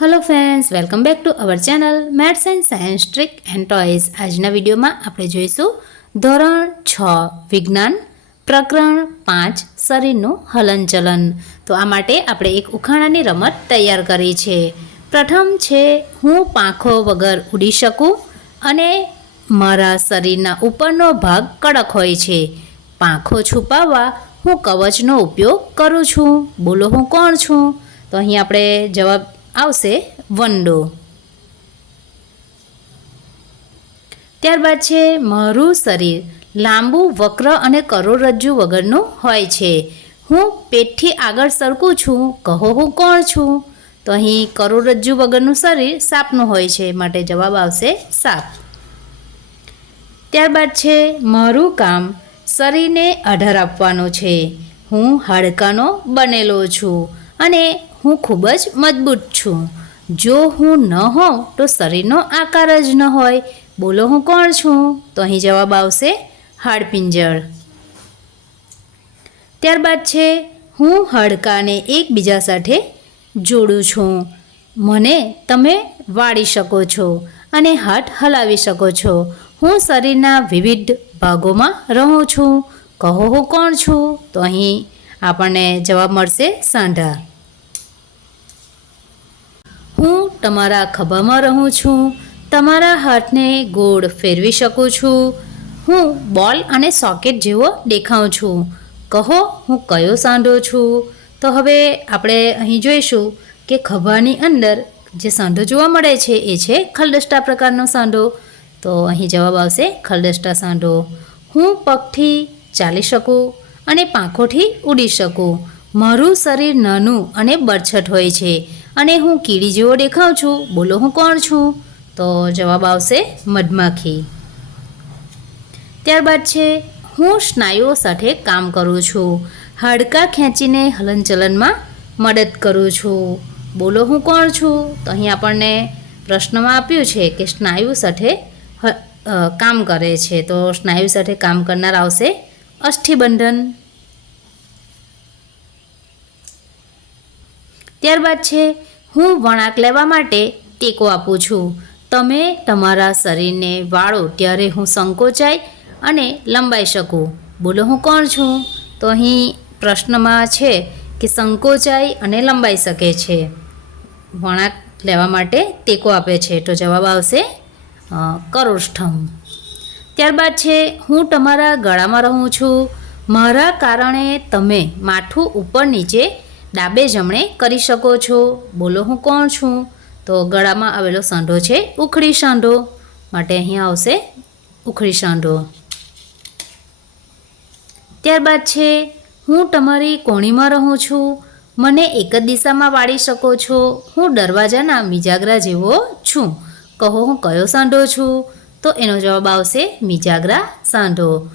Hello friends welcome back to our channel maths and science trick and toys આજના વિડીયોમાં આપણે જોઈશું ધોરણ છ, વિજ્ઞાન, પ્રકરણ પાંચ, શરીરનું હલનચલન. તો આ માટે આપણે એક ઉખાણાની રમત તૈયાર કરી છે. પ્રથમ છે, હું પાંખો વગર ઉડી શકું અને મારા શરીરના ઉપરનો ભાગ કડક હોય છે. પાંખો છુપાવવા હું કવચનો ઉપયોગ કરું છું. બોલો, હું કોણ છું? તો અહીં આપણે જવાબ આવશે વંડો. ત્યારબાદ છે મારું શરીર. લાંબુ, વક્ર અને કરોડરજ્જુ વગરનું હોય છે. હું પેટથી આગળ સરકું છું. કહો હું કોણ છું? તો અહીં કરોડરજ્જુ વગરનું શરીર સાપનું હોય છે. માટે જવાબ આવશે સાપ. ત્યારબાદ છે મારું કામ. શરીરને આધાર આપવાનું છે. હું હાડકાનો બનેલો છું. અને હું ખૂબ જ મજબૂત છું. જો હું ન હોઉં, તો શરીરનો આકાર જ ન હોય. બોલો, હું કોણ છું? તો અહીં જવાબ આવશે હાડપિંજર ત્યારબાદ છે, હું હાડકાને એકબીજા સાથે જોડું છું. મને તમે વાળી શકો છો અને હાથ હલાવી શકો છો. હું શરીરના વિવિધ ભાગોમાં રહું છું. કહો, હું કોણ છું? તો અહીં આપણને જવાબ મળશે સાંઢા હું તમારા ખભામાં રહું છું, તમારા હાથને ગોળ ફેરવી શકું છું. હું બોલ અને સોકેટ જેવો દેખાઉં છું. કહો, હું કયો સાંઢો છું? તો હવે આપણે અહીં જોઈશું કે ખભાની અંદર જે સાંઢો જોવા મળે છે, એ છે ખલડસ્ટા પ્રકારનો સાંઢો. તો અહીં જવાબ આવશે, ખલદષ્ટા સાંઢો. હું પગથી ચાલી શકું અને પાંખોથી ઉડી શકું. મારું શરીર નાનું અને બરછટ હોય છે. અને હું કીડી જેવો દેખાઉં છું. બોલો, હું કોણ છું? તો જવાબ આવશે મધમાખી. ત્યારબાદ છે, હું સ્નાયુઓ સાથે કામ કરું છું. હાડકાં ખેંચીને હલનચલનમાં મદદ કરું છું. બોલો, હું કોણ છું? તો અહીં આપણને પ્રશ્નમાં આપ્યું છે કે સ્નાયુ સાથે કામ કરે છે. તો સ્નાયુ સાથે કામ કરનાર આવશે અસ્થિબંધન. ત્યારબાદ છે, હું વણાક લેવા માટે ટેકો આપું છું. તમે તમારા શરીરને વાળો ત્યારે હું સંકોચાય અને લંબાઈ શકું. બોલો, હું કોણ છું? તો અહીં પ્રશ્નમાં છે કે સંકોચાય અને લંબાઈ શકે છે. વણાક લેવા માટે ટેકો આપે છે, તો જવાબ આવશે કરોષ્ઠમ ત્યારબાદ છે, હું તમારા ગળામાં રહું છું. મારા કારણે તમે માથું ઉપર નીચે ડાબે જમણે કરી શકો છો. બોલો, હું કોણ છું? તો ગળામાં આવેલો સાંઢો છે, ઉખડી સાંઢો. માટે અહીંયા આવશે, ઉખડી સાંઢો. ત્યારબાદ છે, હું તમારી કોણીમાં રહું છું. મને એક જ દિશામાં વાળી શકો છો. હું દરવાજાના મિજાગરા જેવો છું. કહો, હું કયો સાંઢો છું? તો એનો જવાબ આવશે, મિજાગરા સાંઢો.